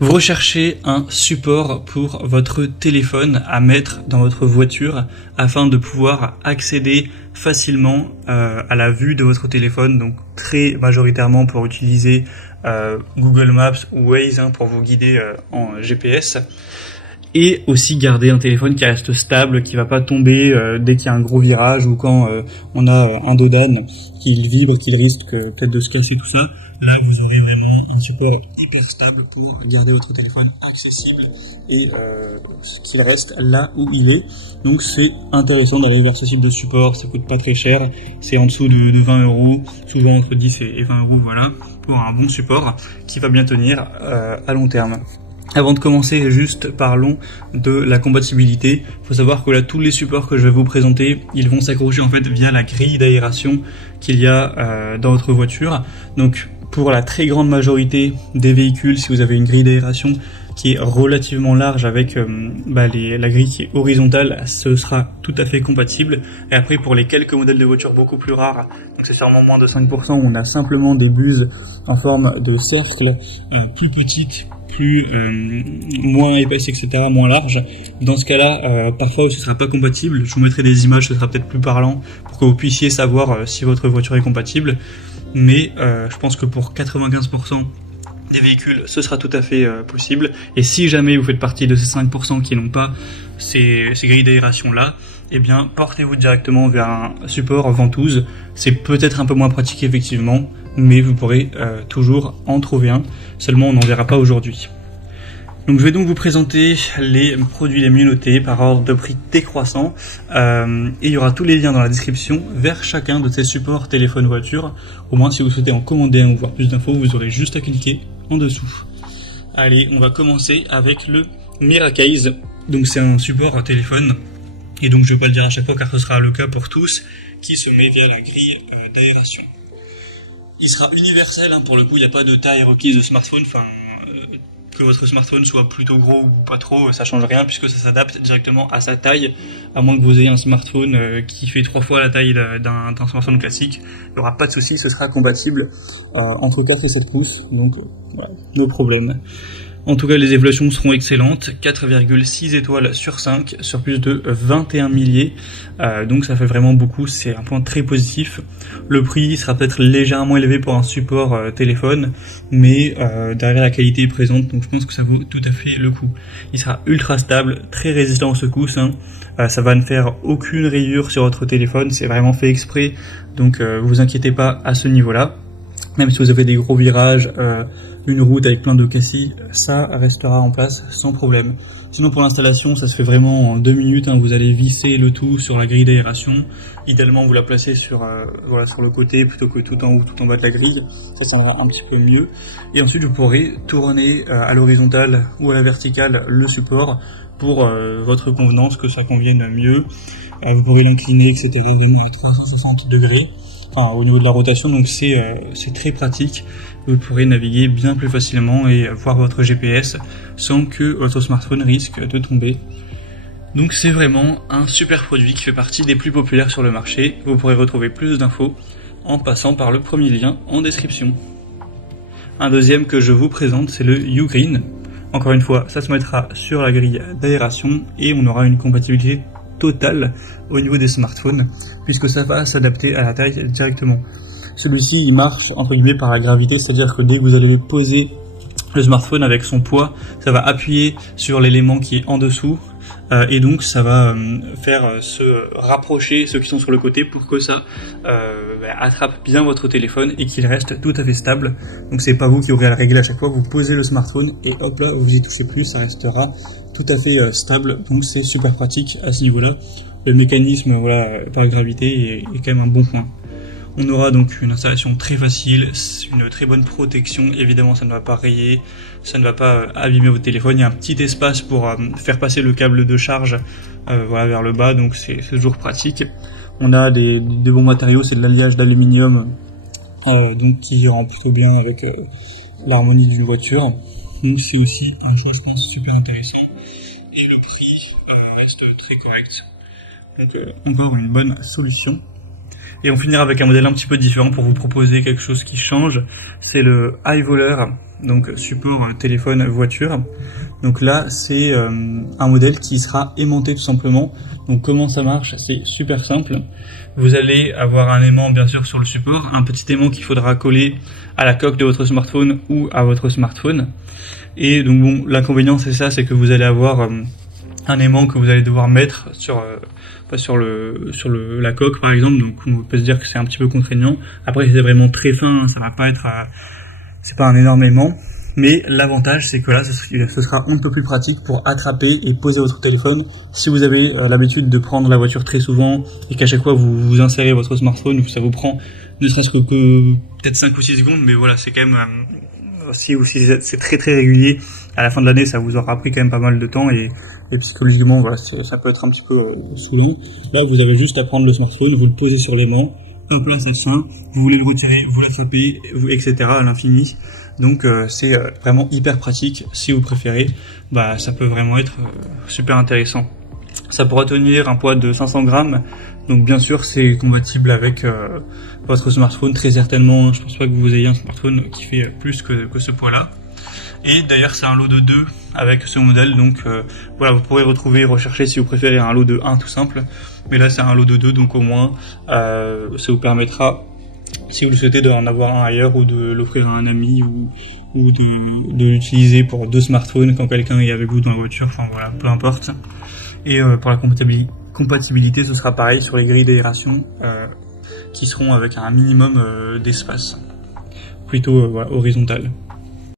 Vous recherchez un support pour votre téléphone à mettre dans votre voiture afin de pouvoir accéder facilement à la vue de votre téléphone, donc très majoritairement pour utiliser Google Maps ou Waze pour vous guider en GPS, et aussi garder un téléphone qui reste stable, qui va pas tomber dès qu'il y a un gros virage ou quand on a un dos d'âne qui vibre, qui risque peut-être de se casser, tout ça. Là, vous aurez vraiment un support hyper stable pour garder votre téléphone accessible et qu'il reste là où il est. Donc c'est intéressant d'aller vers ce type de support, ça coûte pas très cher, c'est en dessous de 20 euros, souvent entre 10 et 20 euros, voilà, pour un bon support qui va bien tenir à long terme. Avant de commencer, juste parlons de la compatibilité. Il faut savoir que là, tous les supports que je vais vous présenter, ils vont s'accrocher en fait via la grille d'aération qu'il y a dans votre voiture. Donc, pour la très grande majorité des véhicules, si vous avez une grille d'aération qui est relativement large avec la grille qui est horizontale, ce sera tout à fait compatible. Et après, pour les quelques modèles de voitures beaucoup plus rares, donc c'est sûrement moins de 5%, on a simplement des buses en forme de cercle, plus petites, moins épaisse, etc., moins large. Dans ce cas-là, parfois ce sera pas compatible. Je vous mettrai des images, ce sera peut-être plus parlant pour que vous puissiez savoir si votre voiture est compatible. Mais je pense que pour 95% des véhicules, ce sera tout à fait possible. Et si jamais vous faites partie de ces 5% qui n'ont pas ces grilles d'aération-là, eh bien, portez-vous directement vers un support ventouse. C'est peut-être un peu moins pratique, effectivement, mais vous pourrez toujours en trouver un. Seulement, on n'en verra pas aujourd'hui. Donc, je vais donc vous présenter les produits les mieux notés par ordre de prix décroissant. Et il y aura tous les liens dans la description vers chacun de ces supports téléphone-voiture. Au moins, si vous souhaitez en commander un ou voir plus d'infos, vous aurez juste à cliquer en dessous. Allez, on va commencer avec le Miracase. Donc, c'est un support à téléphone. Et donc, je ne vais pas le dire à chaque fois car ce sera le cas pour tous, qui se met via la grille d'aération. Il sera universel, pour le coup, il n'y a pas de taille requise de smartphone, que votre smartphone soit plutôt gros ou pas trop, ça change rien puisque ça s'adapte directement à sa taille, à moins que vous ayez un smartphone qui fait 3 fois la taille d'un smartphone classique, il n'y aura pas de souci, ce sera compatible entre 4 et 7 pouces, donc no problème. En tout cas, les évaluations seront excellentes, 4,6 étoiles sur 5, sur plus de 21 milliers, donc ça fait vraiment beaucoup, c'est un point très positif. Le prix sera peut-être légèrement élevé pour un support téléphone, mais derrière la qualité est présente, donc je pense que ça vaut tout à fait le coup. Il sera ultra stable, très résistant aux secousses, ça va ne faire aucune rayure sur votre téléphone, c'est vraiment fait exprès, donc vous inquiétez pas à ce niveau-là. Même si vous avez des gros virages, une route avec plein de cassis, ça restera en place sans problème. Sinon pour l'installation, ça se fait vraiment en 2 minutes, vous allez visser le tout sur la grille d'aération. Idéalement, vous la placez sur le côté plutôt que tout en haut, tout en bas de la grille. Ça tiendra un petit peu mieux. Et ensuite, vous pourrez tourner à l'horizontale ou à la verticale le support pour votre convenance, que ça convienne mieux. Vous pourrez l'incliner, etc. vraiment à 360 degrés. Au niveau de la rotation, donc c'est très pratique. Vous pourrez naviguer bien plus facilement et voir votre GPS sans que votre smartphone risque de tomber. Donc c'est vraiment un super produit qui fait partie des plus populaires sur le marché. Vous pourrez retrouver plus d'infos en passant par le premier lien en description. Un deuxième que je vous présente, c'est le Ugreen. Encore une fois, ça se mettra sur la grille d'aération et on aura une compatibilité totale au niveau des smartphones puisque ça va s'adapter à la taille directement. Celui-ci il marche entre guillemets par la gravité, c'est-à-dire que dès que vous allez poser le smartphone avec son poids, ça va appuyer sur l'élément qui est en dessous et donc ça va faire se rapprocher ceux qui sont sur le côté pour que ça attrape bien votre téléphone et qu'il reste tout à fait stable. Donc c'est pas vous qui aurez à le régler à chaque fois, vous posez le smartphone et hop là, vous y touchez plus, ça restera tout à fait stable, donc c'est super pratique à ce niveau-là. Le mécanisme par gravité est quand même un bon point. On aura donc une installation très facile, une très bonne protection, évidemment ça ne va pas rayer, ça ne va pas abîmer votre téléphone, il y a un petit espace pour faire passer le câble de charge vers le bas, donc c'est toujours pratique. On a des bons matériaux, c'est de l'alliage d'aluminium donc qui rend plutôt bien avec l'harmonie d'une voiture. Donc c'est aussi un choix je pense super intéressant et le prix reste très correct. Donc encore une bonne solution. Et on finira avec un modèle un petit peu différent pour vous proposer quelque chose qui change. C'est le iVoler, donc support téléphone voiture. Donc là, c'est un modèle qui sera aimanté tout simplement. Donc comment ça marche? C'est super simple. Vous allez avoir un aimant bien sûr sur le support, un petit aimant qu'il faudra coller à la coque de votre smartphone ou à votre smartphone. Et donc bon, l'inconvénient c'est ça, c'est que vous allez avoir un aimant que vous allez devoir mettre sur la coque par exemple, donc on peut se dire que c'est un petit peu contraignant. Après c'est vraiment très fin, ça va pas être c'est pas un énorme aimant, mais l'avantage c'est que là ce sera un peu plus pratique pour attraper et poser votre téléphone. Si vous avez l'habitude de prendre la voiture très souvent et qu'à chaque fois vous insérez votre smartphone, ça vous prend ne serait-ce que peut-être 5 ou 6 secondes, mais voilà, c'est quand même si c'est très très régulier, à la fin de l'année ça vous aura pris quand même pas mal de temps et psychologiquement voilà, ça peut être un petit peu saoulant. Là vous avez juste à prendre le smartphone, vous le posez sur l'aimant, hop là ça tient, vous voulez le retirer, vous l'attrapez, etc. à l'infini. Donc c'est vraiment hyper pratique. Si vous préférez, bah ça peut vraiment être super intéressant. Ça pourra tenir un poids de 500 grammes, donc bien sûr c'est compatible avec votre smartphone très certainement. Je pense pas que vous ayez un smartphone qui fait plus que ce poids-là. Et d'ailleurs c'est un lot de 2 avec ce modèle, donc voilà, vous pourrez rechercher si vous préférez un lot de 1 tout simple, mais là c'est un lot de 2, donc au moins ça vous permettra, si vous le souhaitez, d'en avoir un ailleurs ou de l'offrir à un ami ou de l'utiliser pour 2 smartphones quand quelqu'un est avec vous dans la voiture, enfin voilà, peu importe. Et pour la compatibilité, ce sera pareil sur les grilles d'aération qui seront avec un minimum d'espace, plutôt voilà, horizontal.